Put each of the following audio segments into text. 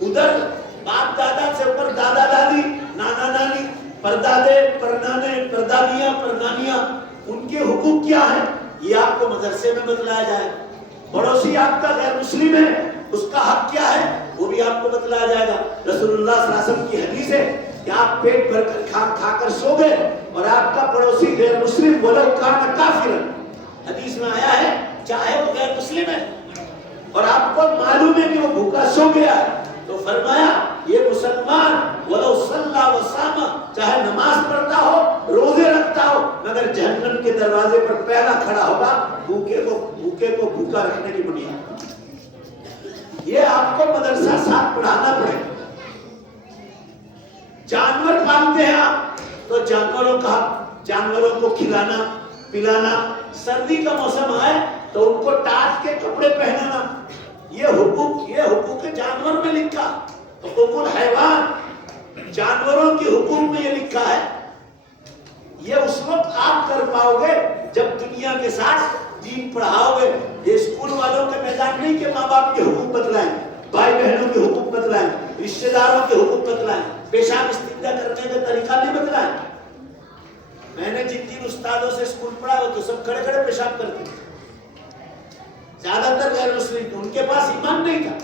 ادھر باپ دادا سے اوپر دادا دادی، نانا نانی، پردادے، پرنانے، پردادیاں، پرنانیاں، ان کے حقوق کیا ہیں یہ آپ کو مدرسے میں بتلایا جائے گا۔ پڑوسی آپ کا غیر مسلم ہے، اس کا حق کیا ہے وہ بھی آپ کو بتلایا جائے گا۔ رسول اللہ صلی اللہ علیہ وسلم کی حدیث ہے کہ آپ پیٹ بھر کر کھا کر سو گئے اور آپ کا پڑوسی غیر مسلم ولو کان کافرا، حدیث میں آیا ہے چاہے وہ غیر مسلم ہے اور آپ کو معلوم ہے کہ وہ بھوکا سو گیا ہے، تو فرمایا یہ مسلمان ولو صلی و صام، چاہے نماز پڑھتا ہو، روزے رکھتا ہو، مگر جہنم کے دروازے پر پہلا کھڑا ہوگا بھوکے کو بھوکا رکھنے کی بنیاد۔ یہ آپ کو مدرسہ ساتھ پڑھانا پڑے گا۔ جانور پالتے ہیں آپ تو جانوروں کو کھلانا پلانا، سردی کا موسم آئے تو ان کو ٹاٹ کے کپڑے پہنانا، یہ حقوق جانور میں لکھا، حقوق الحیوان، جانوروں کے حقوق میں یہ لکھا ہے۔ یہ اس وقت آپ کر پاؤ گے جب دنیا کے ساتھ دین پڑھاؤ گے۔ یہ اسکول والوں کا میدان نہیں کہ ماں باپ کے حقوق بتلائیں، بھائی بہنوں کے حقوق بتلائیں، رشتہ داروں کے حقوق بتلائیں، پیشاب استنجا کرنے کا طریقہ نہیں بتلائیں۔ میں نے جن استادوں سے اسکول پڑھا وہ تو سب کھڑے کھڑے پیشاب کرتے، زیادہ تر غیر مسلم، ان کے پاس ایمان نہیں تھا۔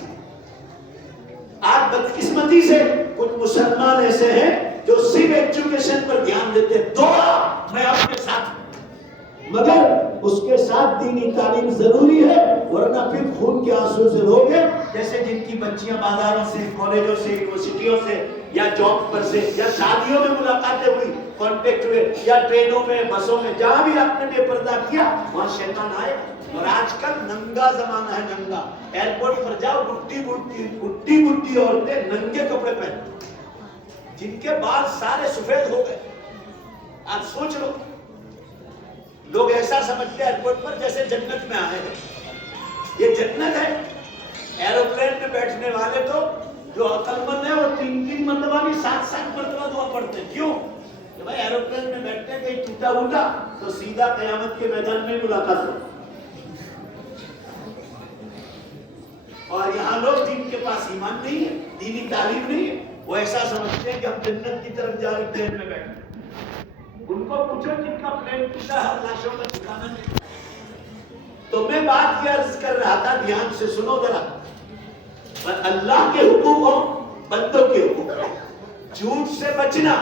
آج بدقسمتی سے کچھ مسلمان ایسے ہیں جو صرف ایجوکیشن پر دھیان دیتے ہیں، دعا میں آپ کے ساتھ، مگر اس کے ساتھ دینی تعلیم ضروری ہے، ورنہ پھر خون کے آنسو سے روگے، جیسے جن کی بچیاں بازاروں سے، کالجوں سے، یونیورسٹیوں سے یا جاب پر سے یا شادیوں میں ملاقاتیں ہوئی، کانٹیکٹ ہوئے، یا ٹرینوں میں، بسوں میں، جہاں بھی آپ نے بے پردہ کیا وہاں شیطان آئے۔ اور آج کل ننگا زمانہ ہے، ننگا، ایئرپورٹ پر جاؤ بڈھی عورتیں ننگے کپڑے پہنتے جن کے بال سارے سفید ہو گئے۔ آپ سوچ لو، لوگ ایسا سمجھتے ہیں ایئرپورٹ پر جیسے جنت میں آئے ہیں، یہ جنت ہے۔ ایروپلین میں بیٹھنے والے تو جو عقل مند ہے وہ 3 مرتبہ بھی 7 مرتبہ دعا پڑھتے ہیں۔ کیوں؟ کہ بھائی ایروپلین میں بیٹھتے ہیں کہیں ٹوٹا تو سیدھا قیامت کے میدان میں ملاقات ہو۔ اور یہاں لوگ جن کے پاس ایمان نہیں ہے، دینی تعلیم نہیں ہے، وہ ایسا سمجھتے ہیں کہ ہم جنت کی طرف جا رہے پلین میں بیٹھے۔ ان کو پوچھو جن کا پلین ٹوٹا ہے لاشوں کا ٹھکانا نہیں۔ تو میں بات یہ عرض کر رہا تھا، دھیان سے سنو ذرا، اللہ کے حقوق ہو، بندوں کے حقوق ہو، جھوٹ سے بچنا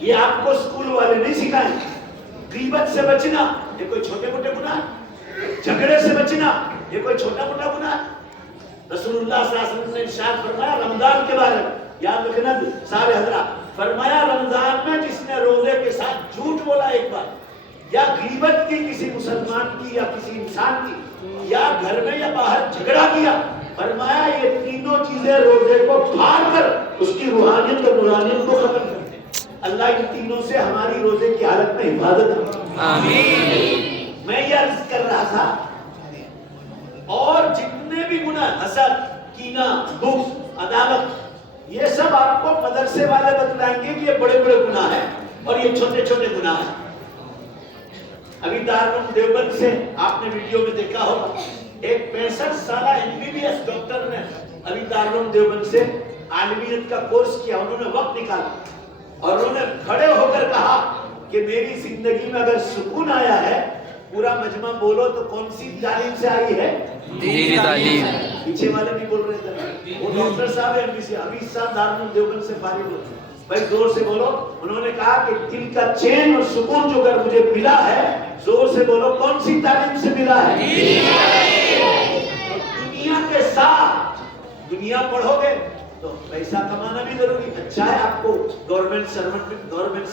یہ آپ کو اسکول والے نہیں سکھائیں، غیبت سے بچنا یہ کوئی چھوٹے موٹے گناہ، جھگڑے سے بچنا یہ کوئی چھوٹا موٹا گناہ۔ رسول اللہ صلی اللہ علیہ وسلم نے ارشاد فرمایا رمضان کے بارے میں، یاد رکھنا سارے حضرات، فرمایا رمضان میں جس نے روزے کے ساتھ جھوٹ بولا ایک بار، یا غیبت کی کسی مسلمان کی یا کسی انسان کی، یا گھر میں یا باہر جھگڑا کیا، فرمایا یہ تینوں چیزیں روزے کو پھاڑ کر اس کی روحانیت اور نورانیت کو ختم کر دیں۔ اللہ ان تینوں سے ہماری روزے کی حالت میں حفاظت کرے۔ آمین۔ میں یہ عرض کر رہا تھا، اور جتنے بھی گناہ، حسد، کینہ، بغض، عداوت، یہ سب آپ کو مدرسے والے بتلائیں گے کہ یہ بڑے بڑے گناہ ہیں اور یہ چھوٹے چھوٹے گناہ ہیں۔ ابھی دارالعلوم دیوبند سے آپ نے ویڈیو میں دیکھا ہوگا، ایک 65 سالہ MBBS ڈاکٹر نے ابھی دارالعلوم دیوبند سے عالمیت کا کورس کیا، انہوں نے وقت نکالا اور انہوں نے کھڑے ہو کر کہا کہ میری زندگی میں اگر سکون آیا ہے، پورا مجمع بولو تو کون سی تعلیم سے آئی ہے؟ دینی تعلیم۔ پیچھے والے نہیں بول رہے تھے، وہ ڈاکٹر صاحب ہیں ابھی صاحب دارالعلوم دیوبند سے فارغ ہوتے ہیں، بھائی زور سے بولو۔ انہوں نے کہا کہ دل کا چین اور سکون جو اگر مجھے ملا ہے، زور سے بولو کون سی تعلیم سے ملا ہے؟ دنیا کے ساتھ، دنیا پڑھو گے تو پیسہ کمانا بھی ضروری، اچھا ہے آپ کو گورنمنٹ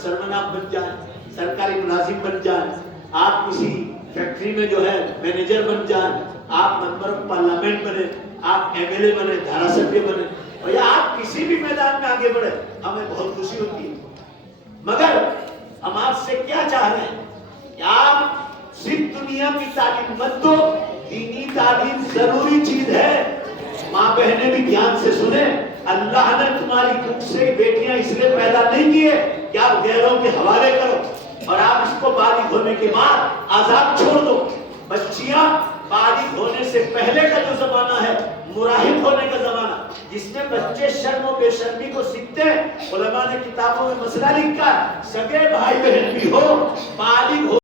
سرون آپ بن جائیں، سرکاری ملازم بن جائیں، آپ کسی فیکٹری میں جو ہے مینیجر بن جائیں، آپ ممبر آف پارلیمنٹ بنے، آپ MLA بنے، دھارا سبھیہ بنے، اور یا آپ کسی بھی میدان میں آگے بڑھے، ہمیں بہت خوشی ہوتی ہے۔ مگر ہم آپ سے کیا چاہ رہے ہیں کہ آپ صرف دنیا کی تعلیم مت دو، دینی تعلیم ضروری چیز ہے۔ ماں بہنیں بھی دھیان سے سنیں، اللہ نے تمہاری ککھ سے بیٹیاں اس لیے پیدا نہیں کیے کہ آپ غیروں کے حوالے کرو اور آپ اس کو بالغ ہونے کے بعد آزاد چھوڑ دو۔ بچیاں بالغ ہونے سے پہلے کا جو زمانہ ہے، مراہق ہونے کا زمانہ، جس میں بچے شرم و بے شرمی کو سیکھتے ہیں. علماء نے کتابوں میں مسئلہ لکھا ہے، سگے بھائی بہن بھی ہو، بالغ ہو